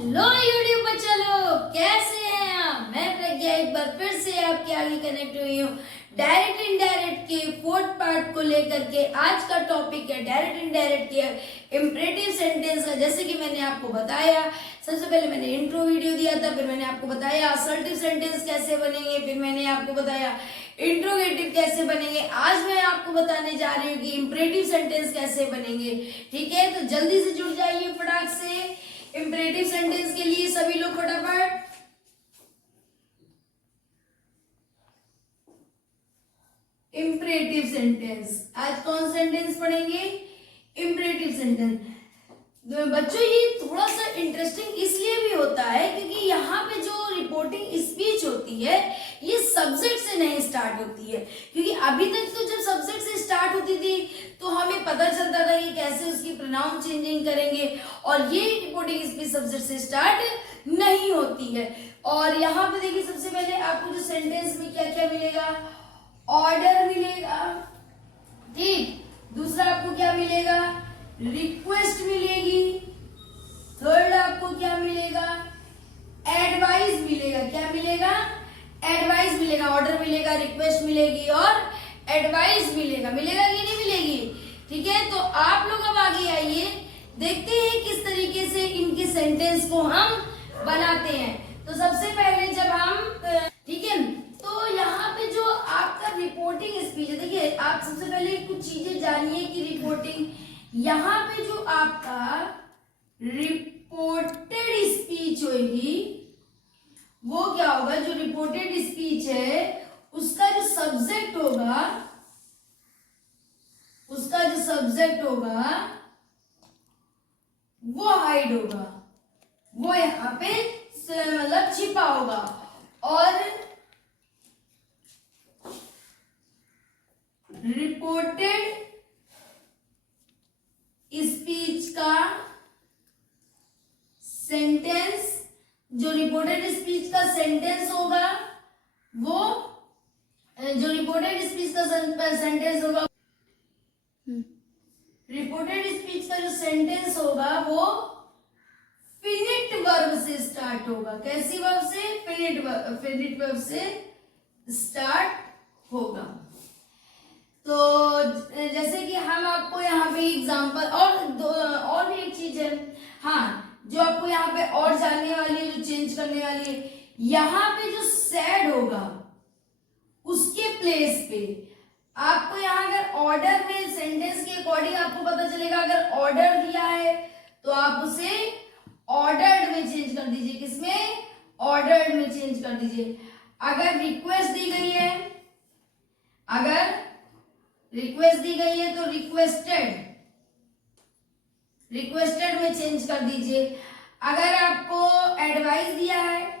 Hello YouTube बच्चा लोग, कैसे हैं आप। मैं प्रज्ञा एक बार फिर से आपके आगे कनेक्ट हुई हूँ डायरेक्ट इनडायरेक्ट के फोर्थ पार्ट को लेकर के। आज का टॉपिक है डायरेक्ट इनडायरेक्ट के इम्परेटिव सेंटेंस का। जैसे कि मैंने आपको बताया, सबसे पहले मैंने इंट्रो वीडियो दिया था, फिर मैंने आपको बताया असर्टिव सेंटेंस कैसे बनेंगे, फिर मैंने आपको बताया इंट्रोगेटिव कैसे बनेंगे। आज मैं आपको बताने जा रही हूँ कि इम्परेटिव सेंटेंस कैसे बनेंगे। ठीक है, तो जल्दी से जुड़ जाइए फटाक से इम्परेटिव सेंटेंस के लिए सभी लोग फटाफट। इम्परेटिव सेंटेंस, आज कौन सेंटेंस पढ़ेंगे? Imperative sentence. बच्चों ये थोड़ा सा इंटरेस्टिंग इसलिए भी होता है क्योंकि यहाँ पे जो रिपोर्टिंग स्पीच होती है ये सब्जेक्ट से नहीं स्टार्ट होती है। क्योंकि अभी तक तो जब सब्जेक्ट से स्टार्ट होती थी तो हमें पता चलता था कि कैसे उसकी प्रोनाउन चेंजिंग करेंगे, और ये रिपोर्टिंग स्पीच सब्जेक्ट से स्टार्ट नहीं होती है। और यहाँ पे देखिए, सबसे पहले आपको जो सेंटेंस में क्या क्या मिलेगा, ऑर्डर मिलेगा, ठीक। दूसरा आपको क्या मिलेगा, रिक्वेस्ट मिलेगी। थर्ड आपको क्या मिलेगा, एडवाइस मिलेगा। क्या मिलेगा? एडवाइस मिलेगा। ऑर्डर मिलेगा, रिक्वेस्ट मिलेगी और एडवाइस मिलेगा। मिलेगा कि नहीं मिलेगी? ठीक है, तो आप लोग अब आगे आइए, देखते हैं किस तरीके से इनके सेंटेंस को हम बनाते हैं। तो सबसे पहले जब हम, ठीक है, तो यहाँ पे जो आपका रिपोर्टिंग स्पीच है, देखिए आप सबसे पहले कुछ चीजें जानिए कि रिपोर्टिंग, यहाँ पे जो आपका रिपोर्टेड स्पीच होगी वो क्या होगा, जो रिपोर्टेड स्पीच है उसका जो सब्जेक्ट होगा, उसका जो सब्जेक्ट होगा वो हाइड होगा, वो यहाँ पे मतलब छिपा होगा। और रिपोर्टेड स्पीच का सेंटेंस, जो रिपोर्टेड स्पीच का सेंटेंस होगा वो, जो रिपोर्टेड स्पीच का सेंटेंस होगा, रिपोर्टेड स्पीच का जो सेंटेंस होगा वो फिनिट वर्ब से स्टार्ट होगा। कैसी वर्ब से? फिनिट वर्ब से स्टार्ट होगा। तो जैसे कि हम आपको यहाँ पे एग्जांपल, और भी एक चीज है, हाँ, जो आपको यहाँ पे और जानने वाली है, जो चेंज करने वाली है, यहाँ पे जो सैड होगा उसके प्लेस पे आपको यहाँ अगर ऑर्डर में, सेंटेंस के अकॉर्डिंग आपको पता चलेगा, अगर ऑर्डर दिया है तो आप उसे ऑर्डर्ड में चेंज कर दीजिए। किसमें? ऑर्डर्ड में चेंज कर दीजिए। अगर रिक्वेस्ट दी गई है, अगर रिक्वेस्ट दी गई है तो रिक्वेस्टेड, रिक्वेस्टेड में चेंज कर दीजिए। अगर आपको एडवाइस दिया है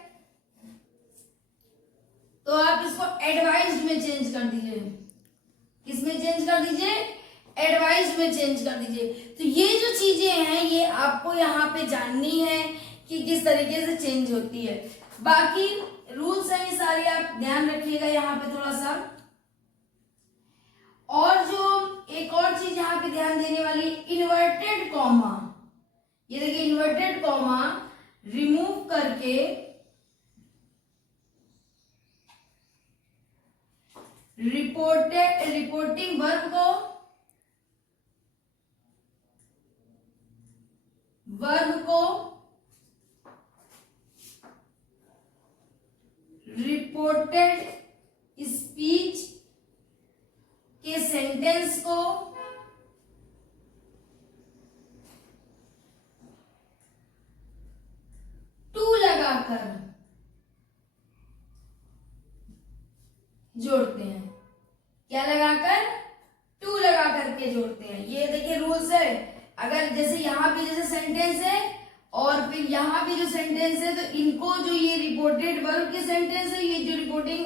तो आप इसको एडवाइस्ड में चेंज कर दीजिए। किसमें चेंज कर दीजिए? एडवाइस में चेंज कर दीजिए। तो ये जो चीजें हैं ये आपको यहाँ पे जाननी है कि किस तरीके से चेंज होती है। बाकी रूल्स हैं ये सारे, आप ध्यान रखिएगा यहाँ पे थोड़ा सा। और जो एक और चीज यहाँ पे ध्यान देने वाली, इन्वर्टेड कॉमा। ये देखिए, इन्वर्टेड कॉमा रिमूव करके रिपोर्टिंग वर्ब को रिपोर्टेड स्पीच के सेंटेंस को टू लगाकर जोड़ते हैं। क्या लगाकर? टू लगा करके जोड़ते हैं। ये देखिए रूल्स है। अगर जैसे यहाँ पे जैसे सेंटेंस है और फिर यहाँ पे जो सेंटेंस है, तो इनको, जो ये रिपोर्टेड वर्ब के सेंटेंस है, ये जो रिपोर्टिंग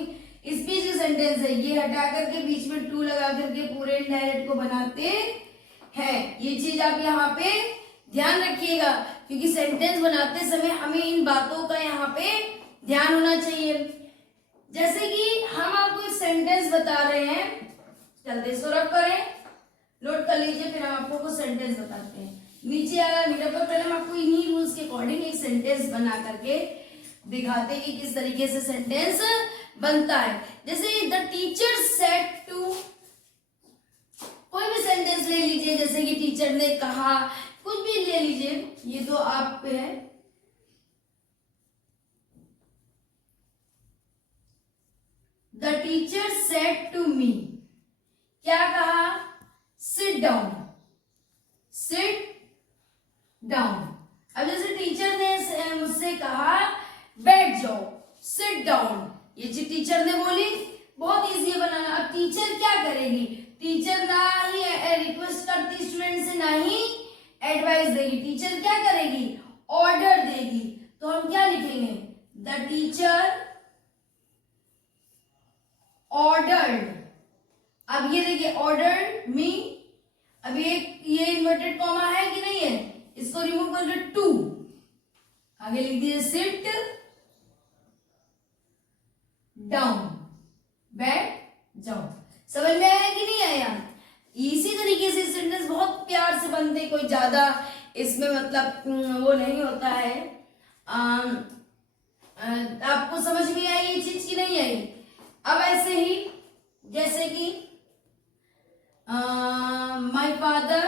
स्पीच के सेंटेंस है, ये हटा करके बीच में टू लगा करके पूरे इनडायरेक्ट को बनाते हैं। ये चीज आप यहाँ पे ध्यान रखिएगा, क्योंकि सेंटेंस बनाते समय हमें इन बातों का यहाँ पे ध्यान होना चाहिए। जैसे कि हम आपको एक सेंटेंस बता रहे हैं, चलते इसको रख करें, नोट कर लीजिए, फिर हम आपको सेंटेंस बताते हैं। नीचे आया मीटर पर, पहले हम आपको इन्हीं रूल्स के अकॉर्डिंग एक सेंटेंस बना करके दिखाते कि किस तरीके से सेंटेंस बनता है। जैसे द टीचर सेड टू, कोई भी सेंटेंस ले लीजिए, जैसे कि टीचर ने कहा, कुछ भी ले लीजिए, ये तो आप पे है। The teacher said to me, क्या कहा? Sit down, sit down. अब जैसे टीचर ने मुझसे कहा बैठ जाओ, सिट डाउन, ये चीज टीचर ने बोली, बहुत इजी है बनाना। अब टीचर क्या करेगी? टीचर ना ही रिक्वेस्ट करती स्टूडेंट से, ना ही एडवाइस देगी। टीचर क्या करेगी? ऑर्डर देगी। तो हम क्या लिखेंगे? The teacher ordered. अब ये देखिए ऑर्डर्ड मी, अब ये इन्वर्टेड कॉमा है कि नहीं है, इसको रिमूव कर दो, टू, आगे लिख दीजिए सिट डाउन, बैठ जाओ। समझ में आया कि नहीं आया? इसी तरीके से सेंटेंस बहुत प्यार से बनते, कोई ज्यादा इसमें मतलब वो नहीं होता है। आपको समझ में आई ये चीज की नहीं आई? अब ऐसे ही जैसे कि my father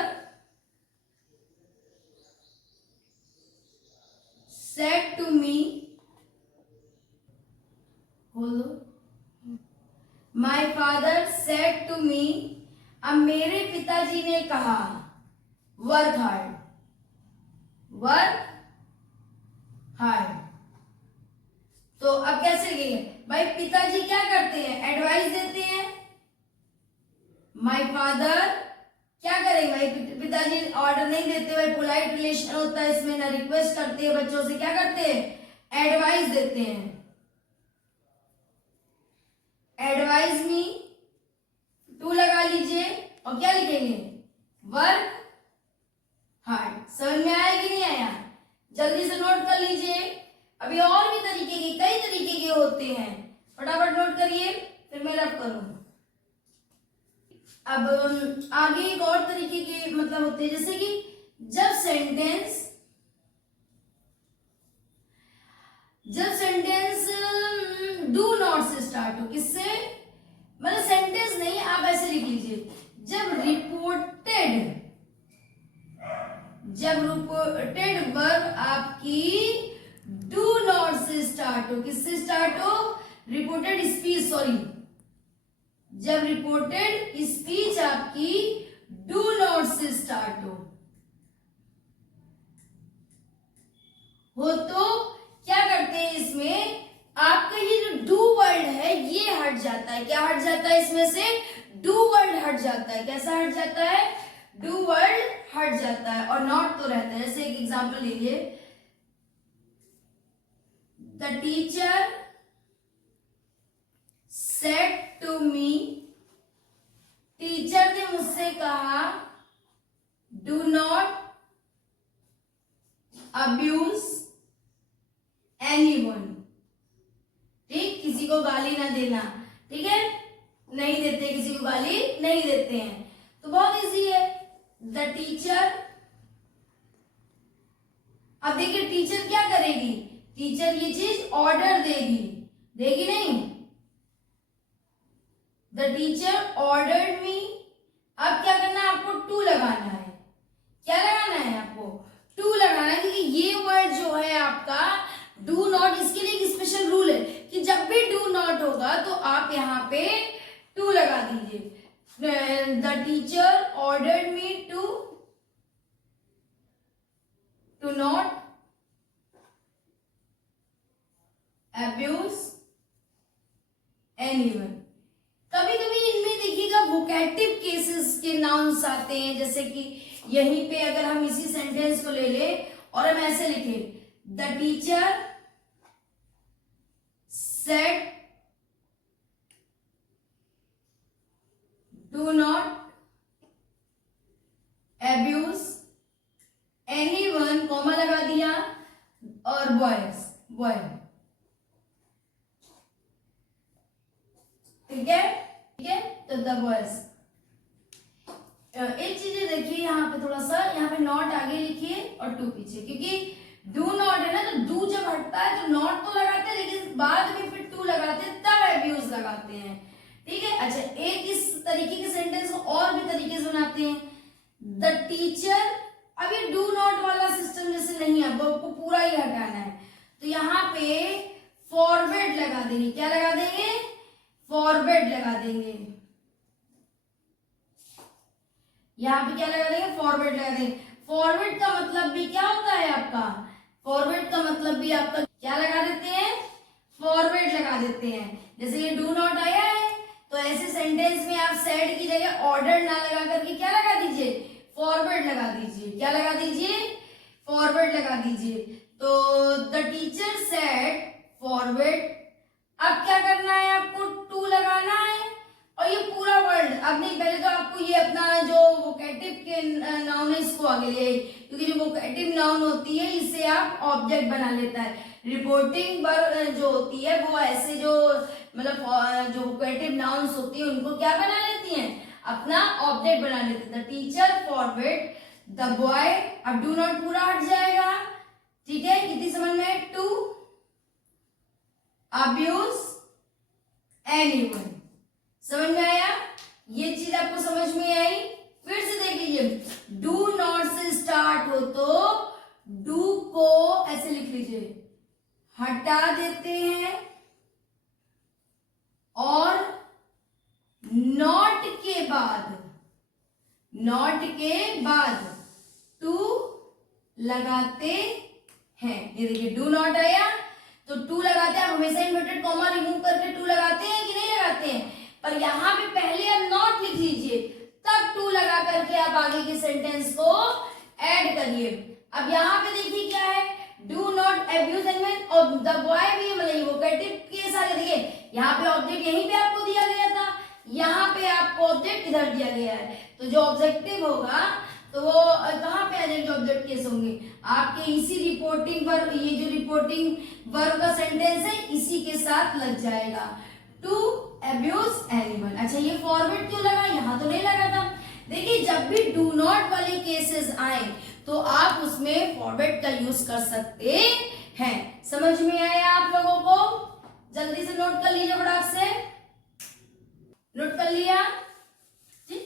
said to me, बोलो my father said to me, अब मेरे पिताजी ने कहा वर्क हार्ड, वर्क हार्ड। तो अब कैसे लिखेंगे? भाई पिताजी क्या करते हैं? एडवाइस देते हैं। माय फादर क्या करेंगे? भाई पिताजी ऑर्डर नहीं देते, भाई पोलाइट रिलेशन होता है इसमें, ना रिक्वेस्ट करते हैं बच्चों से, क्या करते हैं? एडवाइस देते हैं। एडवाइस मी, टू लगा लीजिए और क्या लिखेंगे? Work hard. समझ में आया कि नहीं आया? जल्दी से नोट कर लीजिए। अभी और भी तरीके के, कई तरीके के होते हैं, फटाफट नोट करिए, फिर मैं रब करूं। अब आगे एक और तरीके के मतलब होते हैं, जैसे कि जब सेंटेंस डू नॉट से स्टार्ट हो, किससे? मतलब सेंटेंस नहीं, आप ऐसे लिख लीजिए, जब रिपोर्टेड वर्ब आपकी डू नॉट से स्टार्ट हो, किससे स्टार्ट हो? रिपोर्टेड स्पीच, सॉरी, जब रिपोर्टेड स्पीच आपकी डू नॉट से स्टार्ट हो तो क्या करते हैं? इसमें आपका ये जो डू वर्ड है ये हट जाता है। क्या हट जाता है? इसमें से डू वर्ड हट जाता है। कैसा हट जाता है? डू वर्ड हट जाता है और नॉट तो रहता है। जैसे एक एग्जांपल लीजिए, the teacher said to me, teacher ने मुझसे कहा डू नॉट अब्यूज एनीवन। ठीक, किसी को गाली ना देना, ठीक है? नहीं देते, किसी को गाली नहीं देते हैं। तो बहुत इजी है। द टीचर, अब देखिए टीचर क्या करेगी? टीचर ये चीज ऑर्डर देगी, देगी नहीं? द टीचर ऑर्डर्ड मी। अब क्या करना है आपको? टू लगाना है। क्या लगाना है आपको? टू लगाना है, क्योंकि ये वर्ड जो है आपका डू नॉट, इसके लिए एक स्पेशल रूल है कि जब भी डू नॉट होगा तो आप यहाँ पे टू लगा दीजिए। The teacher ordered me to not abuse anyone. कभी कभी इनमें देखिएगा वोकैटिव केसेस के नाउन्स आते हैं, जैसे कि यहीं पे अगर हम इसी सेंटेंस को ले ले और हम ऐसे लिखे, the teacher said do not abuse anyone, comma लगा दिया, और बॉयज, बॉय। ठीक है, ठीक है? तो द बॉयज। एक चीज देखिए यहाँ पे, थोड़ा सा यहाँ पे नॉट आगे लिखिए और टू पीछे, क्योंकि डू नॉट है ना, तो हटता है तो नॉट तो लगाते हैं, लेकिन बाद में फिर टू लगाते हैं, तब अब्यूज लगाते हैं। ठीक है, अच्छा एक इस तरीके के सेंटेंस को और भी तरीके से बनाते हैं। द टीचर, अब ये डू नॉट वाला सिस्टम जैसे नहीं है, वो पूरा ही हटाना है, तो यहाँ पे फॉरवर्ड लगा देंगे। क्या लगा देंगे? फॉरवर्ड लगा देंगे। यहाँ पे क्या लगा देंगे? फॉरवर्ड लगा देंगे। फॉरवर्ड का मतलब भी क्या होता है आपका? फॉरवर्ड का मतलब भी आपका क्या लगा देते हैं? फॉरवर्ड लगा देते हैं। जैसे ये डू नॉट आया है, तो ऐसे सेंटेंस में आप सेड की जगह ऑर्डर ना लगा करके क्या लगा दीजिए? फॉरवर्ड लगा दीजिए। क्या लगा दीजिए? फॉरवर्ड लगा दीजिए। तो द टीचर सेड फॉरवर्ड। अब क्या करना है आपको? टू लगाना है, और ये पूरा वर्ड अब नहीं, पहले तो आपको ये अपना जो वोकेटिव के नाउन है इसको आगे ले आइए, क्योंकि जो वोकेटिव नाउन होती है इसे आप ऑब्जेक्ट बना लेता है। रिपोर्टिंग वर्ब जो होती है वो ऐसे जो मतलब जो वोकेटिव नाउन्स होती है उनको क्या बना लेती हैं? अपना ऑब्जेक्ट बना लेते हैं। The teacher forward the boy, अब डू नॉट पूरा हट जाएगा। ठीक है, कितनी समझ में? To abuse anyone. समझ में आया? ये चीज आपको समझ में आई? फिर से देख लीजिए, डू नॉट से स्टार्ट हो तो डू को ऐसे लिख लीजिए, हटा देते हैं, और नॉट के बाद टू लगाते हैं। ये देखिए डू नॉट आया तो टू लगाते हैं। आप हमेशा इन्वर्टेड कॉमा रिमूव करके टू लगाते हैं कि नहीं लगाते हैं? पर यहाँ पे पहले आप नॉट लिख लीजिए, तब टू लगा करके आप आगे के सेंटेंस को ऐड करिए। अब यहाँ पे देखिए क्या है? डू नॉट अब्यूज एनीवन, और द बॉय भी मतलब वोकेटिव के साथ। देखिए यहाँ पे ऑब्जेक्ट यहीं पे आपको दिया गया था, यहाँ पे आपको ऑब्जेक्ट इधर दिया गया है, तो जो ऑब्जेक्टिव होगा तो वो कहाँ पे आ जाएंगे? ऑब्जेक्ट केस होंगे आपके इसी रिपोर्टिंग वर्ब, ये जो रिपोर्टिंग वर्ब का सेंटेंस है इसी के साथ लग जाएगा, टू अब्यूज एनिमल। अच्छा ये फॉरवर्ड क्यों लगा? यहाँ तो नहीं लगा था। देखिए जब भी डू नॉट वाले केसेस आए तो आप उसमें फॉरवर्ड का यूज कर सकते हैं। समझ में आया आप लोगों को? जल्दी से नोट कर लीजिए, फटाक से नोट कर लिया जी।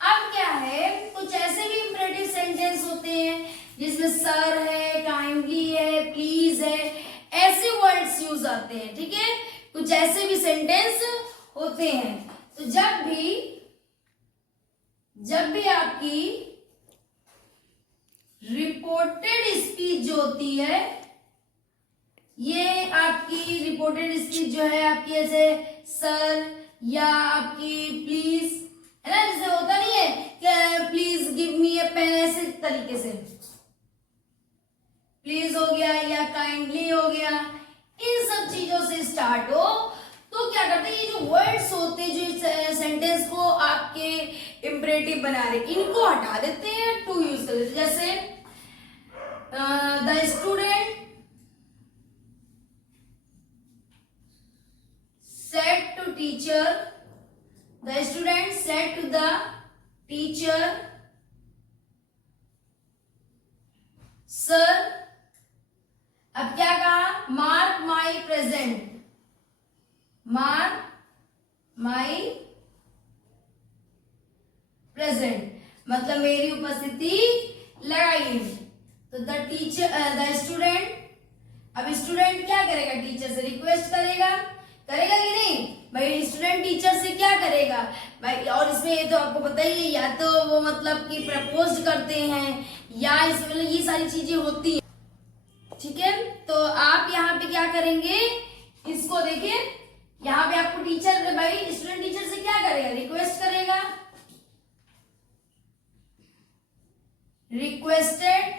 अब क्या है, कुछ ऐसे भी इंपरेटिव सेंटेंस होते हैं जिसमें सर है, काइंडली है, प्लीज है, ऐसे वर्ड्स यूज आते हैं। ठीक है, कुछ ऐसे भी सेंटेंस होते हैं। तो जब भी आपकी रिपोर्टेड स्पीच जो होती है, ये आपकी रिपोर्टेड स्पीच जो है आपकी ऐसे सर या आपकी प्लीज है ना, जैसे होता नहीं है कि please give me a pen, ऐसे तरीके से प्लीज हो गया या काइंडली हो गया, इन सब चीजों से स्टार्ट हो तो क्या करते हैं, ये जो वर्ड्स होते हैं जो सेंटेंस को आपके इंपरेटिव बना रहे, इनको हटा देते हैं, टू यूज कर देते हैं। जैसे the student said to teacher, the student said to the teacher, sir, अब क्या कहा? Mark my present, mark my present मतलब मेरी उपस्थिति लगाइए। तो द टीचर द स्टूडेंट, अब स्टूडेंट क्या करेगा? टीचर से रिक्वेस्ट करेगा कि नहीं भाई? स्टूडेंट टीचर से क्या करेगा भाई? और इसमें ये तो आपको पता ही है, या तो वो मतलब कि प्रपोज करते हैं या इसमें मतलब ये सारी चीजें होती हैं। ठीक है, तो आप यहाँ पे क्या करेंगे, इसको देखिए, यहाँ पे आपको टीचर भाई स्टूडेंट टीचर से क्या करेगा? रिक्वेस्ट करेगा, रिक्वेस्टेड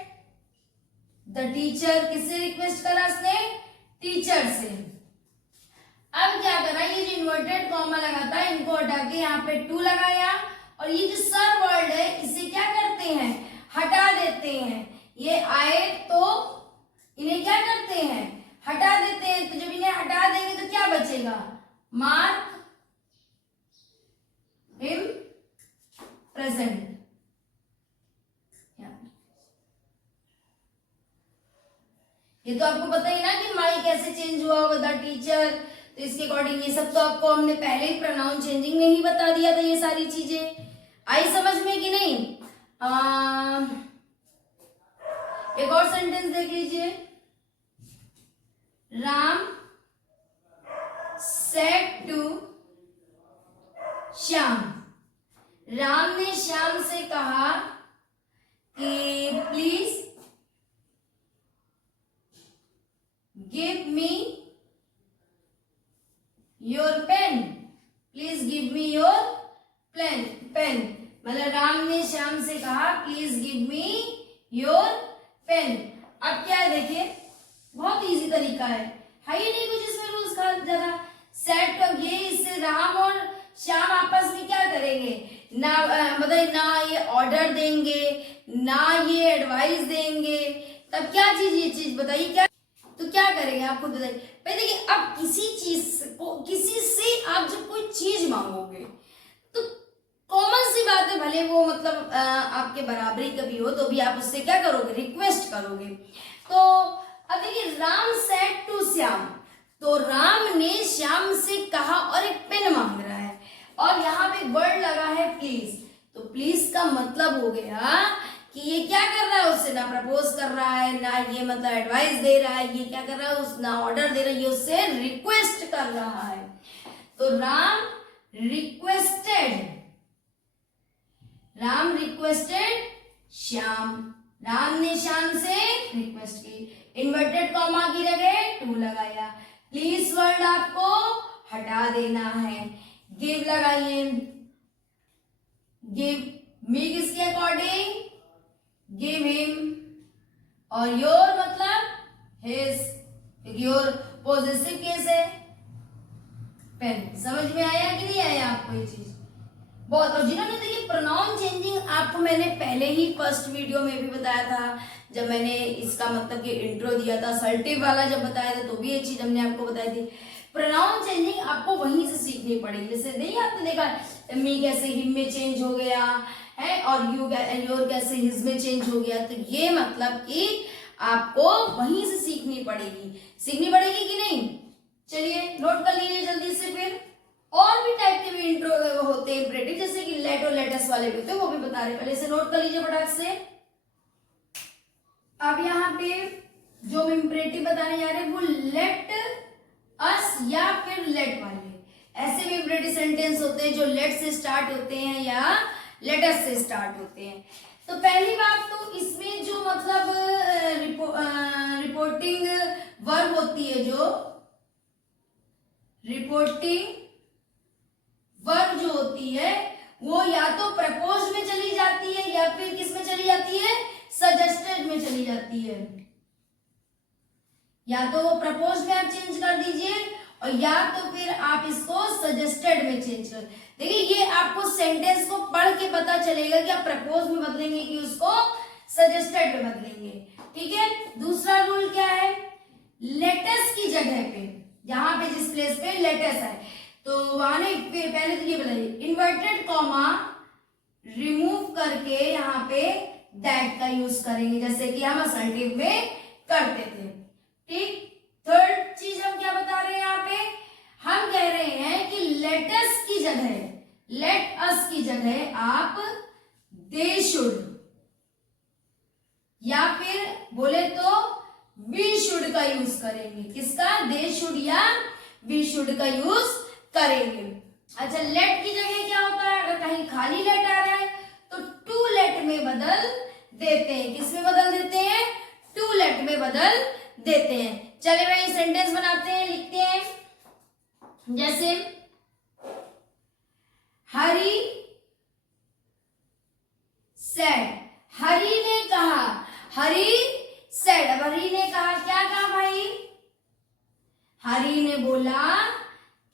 द टीचर, किससे रिक्वेस्ट करा उसने? टीचर से। अब क्या करा, ये जो इन्वर्टेड कॉमा लगाता है इनको हटा के यहाँ पे टू लगाया, और ये जो सर वर्ड है इसे क्या करते हैं? हटा देते हैं। ये आए तो इन्हें क्या करते हैं? हटा देते हैं। तो जब इन्हें हटा देंगे तो क्या बचेगा? Mark him present. ये तो आपको पता ही ना कि माई कैसे चेंज हुआ विद द टीचर, तो इसके अकॉर्डिंग ये सब तो आपको हमने पहले ही प्रोनाउन चेंजिंग में ही बता दिया था। ये सारी चीजें आई समझ में कि नहीं? एक और सेंटेंस देख लीजिए। राम सेड टू श्याम, राम ने श्याम से कहा कि please give me your pen, please give me your pen. मतलब राम ने श्याम से कहा प्लीज गिव मी योर पेन। अब क्या है देखिए, बहुत इजी तरीका है ही नहीं कुछ इसमें रूल्स का ज्यादा। सेट तो ये, इससे राम और श्याम आपस में क्या करेंगे ना, मतलब ना ये ऑर्डर देंगे ना ये एडवाइस देंगे, तब क्या चीज, ये चीज बताइए क्या, तो क्या करेंगे आप खुद बताइए। भाई देखिए, अब किसी चीज को, किसी से आप जब कोई चीज मांगोगे तो कॉमन सी बात है, भले वो मतलब आपके बराबरी कभी हो तो भी आप उससे क्या करोगे, रिक्वेस्ट करोगे। तो अब देखिए, राम सेड टू श्याम, तो राम ने श्याम से कहा और एक पेन मांग रहा है, और यहाँ पे वर्ड लगा है प्लीज। तो प्लीज का मतलब हो गया कि ये क्या कर रहा है, उससे ना प्रपोज कर रहा है, ना ये मतलब एडवाइस दे रहा है, ये क्या कर रहा है, उस ना ऑर्डर दे रहा है, ये उससे रिक्वेस्ट कर रहा है। तो राम रिक्वेस्टेड श्याम, राम ने श्याम से रिक्वेस्ट की, इन्वर्टेड कॉमा की जगह टू लगाया। प्लीज वर्ड आपको हटा देना है, गिव लगाइए, गिव मी किसके अकॉर्डिंग, गिव हिम, और योर मतलब हिज, क्योंकि योर पॉजिटिव केस है, पेन। समझ में आया कि नहीं आया आपको ये चीज? बहुत। और जिन्होंने देखिए प्रोनाउन चेंजिंग आपको मैंने पहले ही फर्स्ट वीडियो में भी बताया था, जब मैंने इसका मतलब कि इंट्रो दिया था, असर्टिव वाला जब बताया था तो भी ये चीज हमने आपको बताई थी। प्रोनाउन चेंजिंग आपको वहीं से सीखनी पड़ेगी। जैसे नहीं आपने देखा मी कैसे हिम में चेंज हो गया है, और योर कैसे हिज में चेंज हो गया, तो ये मतलब कि आपको वहीं से सीखनी पड़ेगी कि नहीं? चलिए नोट कर लीजिए जल्दी से। फिर और भी टाइप के भी इंट्रो होते हैं इंपरेटिव, जैसे कि लेट और लेटेस्ट वाले भी होते हैं, वो भी बता रहे, पहले से नोट कर लीजिए फटाक से। अब यहाँ पे जो इंपरेटिव बताने जा रहे हैं वो लेट अस या फिर लेट वाले, ऐसे भी इंपरेटिव सेंटेंस होते हैं जो लेट से स्टार्ट होते हैं या लेट अस से स्टार्ट होते हैं। तो पहली बात तो इसमें जो मतलब रिपोर्टिंग वर्ब होती है, जो रिपोर्टिंग वर्ब जो होती है वो या तो प्रपोज में चली जाती है या फिर किस में चली जाती है, सजेस्टेड में चली जाती है। या तो वो प्रपोज में आप चेंज कर दीजिए और या तो फिर आप इसको सजेस्टेड में चेंज कर। देखिए ये आपको सेंटेंस को पढ़ के पता चलेगा कि आप प्रपोज में बदलेंगे कि उसको सजेस्टेड में बदलेंगे। ठीक है। दूसरा रूल क्या है, लेटेस्ट की जगह पे, जहां पे जिस प्लेस पे लेटेस्ट है तो वहां ने पहले तो ये बताइए इन्वर्टेड कॉमा रिमूव करके यहाँ पे दैट का यूज करेंगे, जैसे कि हम असर्टिव में करते थे। ठीक। थर्ड चीज हम क्या बता रहे हैं यहाँ पे, हम कह रहे हैं कि लेटेस्ट की जगह, लेट अस की जगह आप दे शुड या फिर बोले तो वी शुड का यूज करेंगे। किसका, दे शुड या वी शुड का यूज करेंगे। अच्छा, लेट की जगह क्या होता है, अगर कहीं खाली लेट आ रहा है तो टू लेट में बदल देते हैं। किस में बदल देते हैं, टू लेट में बदल देते हैं। चलिए भाई सेंटेंस बनाते हैं, लिखते हैं। जैसे हरी सेड, हरी ने कहा, हरी सेड। अब हरी ने कहा, क्या कहा भाई, हरी ने बोला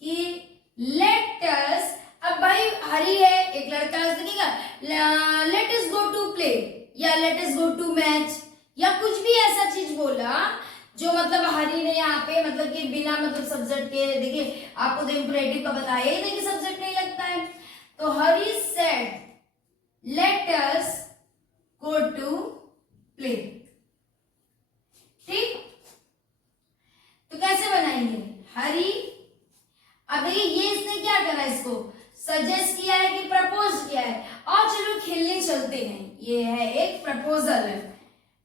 कि लेट अस, अब भाई हरी है एक लड़का, देखिएगा let us go to play या let us go to match या कुछ भी ऐसा चीज बोला जो मतलब हरी ने यहाँ पे मतलब कि बिना मतलब सब्जेक्ट के, देखिए आपको तो इंपरेटिव का बताया ही नहीं कि सब्जेक्ट नहीं लगता है। तो Hari said let us go to play. ठीक। देखिए ये इसने क्या करा, इसको सजेस्ट किया है कि प्रपोज किया है, और चलो खेलने चलते हैं, ये है एक प्रपोजल है,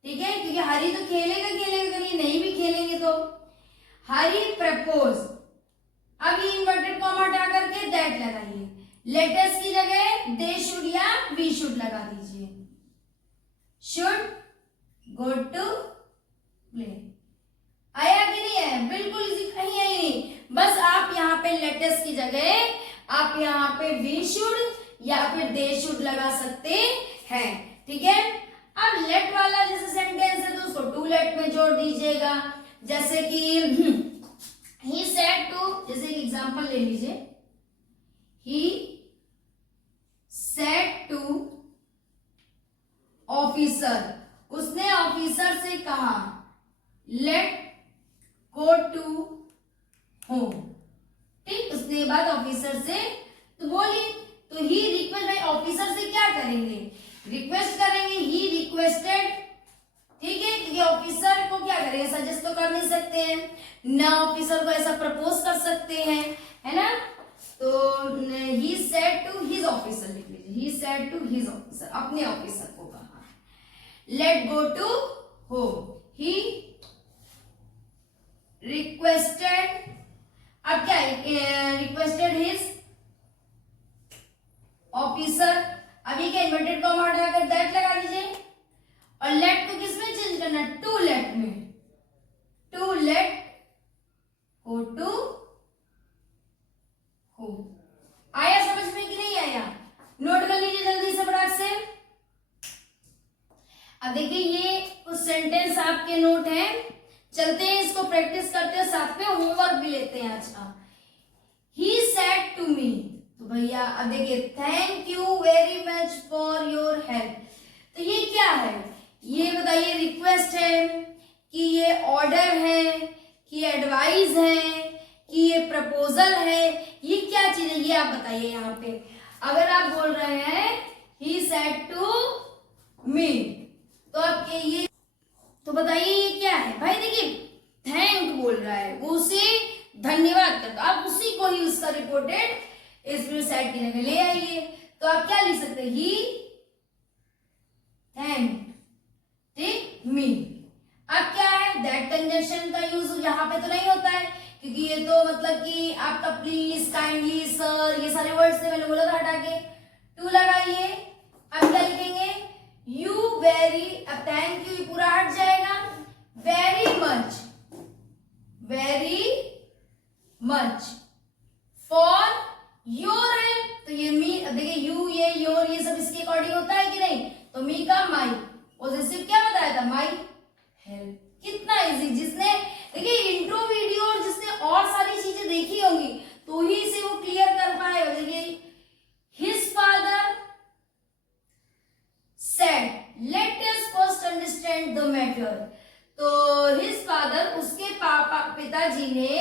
ठीक है, क्योंकि हरी तो खेलेगा खेलेगा, अगर ये नहीं भी खेलेंगे तो हरी प्रपोज। अब ये इन्वर्टेड कॉमा हटा करके दैट लगाइए, लेटेस्ट की जगह दे शुड या वी शुड लगा दीजिए, शुड गो टू प्ले। आया कि नहीं आया? बिल्कुल इजी, कहीं आई नहीं, बस आप यहाँ पे लेटेस्ट की जगह आप यहाँ पे वी शुड या फिर दे शुड लगा सकते हैं, ठीक है। अब लेट वाला जैसे सेंटेंस है तो उसको टू लेट में जोड़ दीजिएगा, जैसे कि he said to, जैसे एग्जांपल ले लीजिए, he said to ऑफिसर, उसने ऑफिसर से कहा लेट गो टू होम, ठीक, उसने बात ऑफिसर से तो बोली, तो ही रिक्वेस्ट, भाई ऑफिसर से क्या करेंगे, रिक्वेस्ट करेंगे, ही रिक्वेस्टेड, ठीक है, क्योंकि ऑफिसर को क्या करेंगे, सजेस्ट तो कर नहीं सकते हैं ना, ऑफिसर को ऐसा प्रपोज कर सकते हैं, है ना, तो he said to his officer लिख लीजिए, he said to his officer, अपने ऑफिसर को कहा let go to home, he requested, अब क्या रिक्वेस्टेड हिज ऑफिसर, अभी क्या इन्वर्टेड कॉमा हटाकर दैट लगा दीजिए, और लेट को किसमें चेंज करना, टू लेट में, to let go to home. आया समझ में कि नहीं आया? नोट कर लीजिए जल्दी से फटाक से। अब देखिए ये कुछ सेंटेंस आपके नोट हैं, चलते हैं इसको प्रैक्टिस करते हैं, साथ में होमवर्क भी लेते हैं आज का। ही सेड टू मी, तो भैया अब देखिए thank you very much for your help, तो ये क्या है, ये बताइए रिक्वेस्ट है कि ये ऑर्डर है कि एडवाइस है कि ये प्रपोजल है, ये क्या चीज है, ये आप बताइए। यहाँ पे अगर आप बोल रहे हैं ही सेड टू मी, तो आप ये तो बताइए ये क्या है, भाई देखिए थैंक बोल रहा है, वो उसे धन्यवाद करता, आप उसी को ही उसका रिपोर्टेड इसमें सेड की जगह ले आइए, तो आप क्या लिख सकते हैं, ही थैंक ठीक मी। अब क्या है, दैट कंजंक्शन का यूज यहाँ पे तो नहीं होता है, क्योंकि ये तो मतलब कि आपका प्लीज, काइंडली, सर, ये सारे वर्ड्स थे, मैंने बोला था हटा के, टू लगाइए। अब क्या लिखेंगे, यू वेरी, अब थैंक यू पूरा हट जाएगा, very much, very much for your help, तो ये मी, अब देखिए यू, ये योर, ये सब इसके अकॉर्डिंग होता है कि नहीं, तो मी का माई, पॉजिटिव क्या बताया था, माई हेल्प। कितना इजी, जिसने देखिए इंट्रो वीडियो और जिसने और सारी चीजें देखी होंगी तो ही से वो क्लियर कर पाएगा। देखिए his father said let us first understand the matter, तो हिज फादर, उसके पापा, पिताजी ने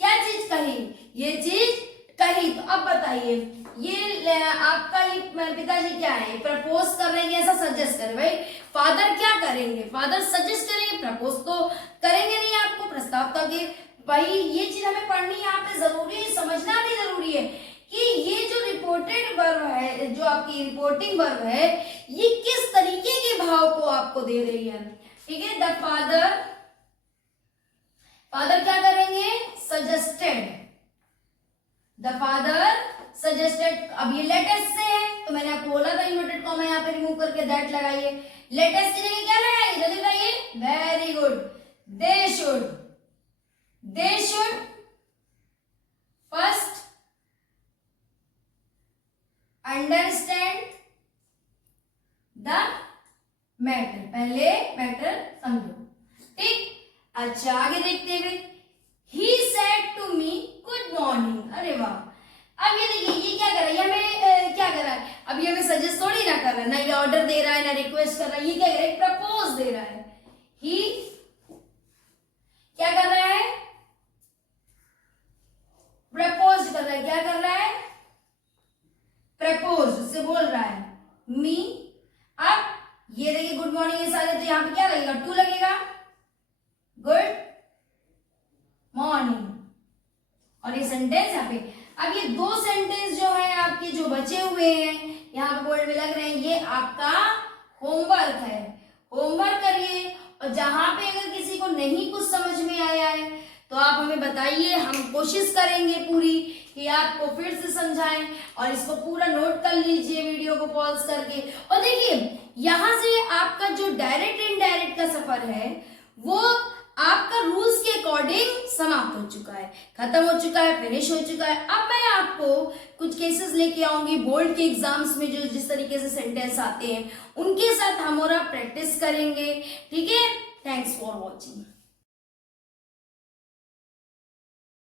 क्या चीज कही, ये चीज कही, तो अब बताइए ये आपका ये पिताजी क्या है, प्रपोज कर रहे हैं, ऐसा सजेस्ट कर, भाई फादर क्या करेंगे, फादर सजेस्ट करेंगे, प्रपोज तो करेंगे नहीं, आपको प्रस्ताव तो आगे, भाई ये चीज हमें पढ़नी यहाँ पे जरूरी है, समझना भी जरूरी है कि ये जो रिपोर्टेड वर्ब है, जो आपकी रिपोर्टिंग वर्ब है, ये किस तरीके के भाव को आपको दे रही है, ठीक है। द फादर, फादर क्या करेंगे, सजेस्टेड, द फादर सजेस्टेड, अब ये लेटेस्ट से है तो मैंने आपको बोला था इन्वर्टेड कॉमा यहाँ पे रिमूव करके दैट लगाइए, लेटेस्ट की जगह क्या लगाइए, जल्दी बताइए, very good, they should, they should first understand the matter, पहले मैटर समझो, ठीक। अच्छा आगे देखते हुए, he said to me good morning, अरे वाह, अब ये देखिए ये क्या कर रहा है, ये हमें क्या कर रहा है, अब ये हमें सजेस्ट थोड़ी ना कर रहा है, ना ये ऑर्डर दे रहा है, ना रिक्वेस्ट कर रहा है, ये क्या कर रहा है, प्रपोज दे रहा है, ही क्या कर रहा है, प्रपोज कर रहा है, क्या कर रहा है, प्रपोज, उससे बोल रहा है मी। अब ये देखिए गुड मॉर्निंग, ये सारे, तो यहाँ पे क्या लगेगा, टू लगेगा, गुड मॉर्निंग, और ये सेंटेंस यहाँ पे। अब ये 2 सेंटेंस जो है आपके जो बचे हुए हैं यहाँ पे बोर्ड में लग रहे हैं, ये आपका होमवर्क है। होमवर्क करिए, और जहां पे अगर किसी को नहीं कुछ समझ में आया है तो आप हमें बताइए, हम कोशिश करेंगे पूरी कि आपको फिर से समझाएं, और इसको पूरा नोट कर लीजिए वीडियो को पॉज करके। और देखिए यहां से आपका जो डायरेक्ट इनडायरेक्ट का सफर है वो आपका रूल्स के अकॉर्डिंग समाप्त हो चुका है, खत्म हो चुका है, फिनिश हो चुका है। अब मैं आपको कुछ केसेस लेके आऊंगी बोर्ड के एग्जाम्स में, जो जिस तरीके से सेंटेंस आते हैं उनके साथ हम और आप प्रैक्टिस करेंगे। ठीक है, थैंक्स फॉर वॉचिंग।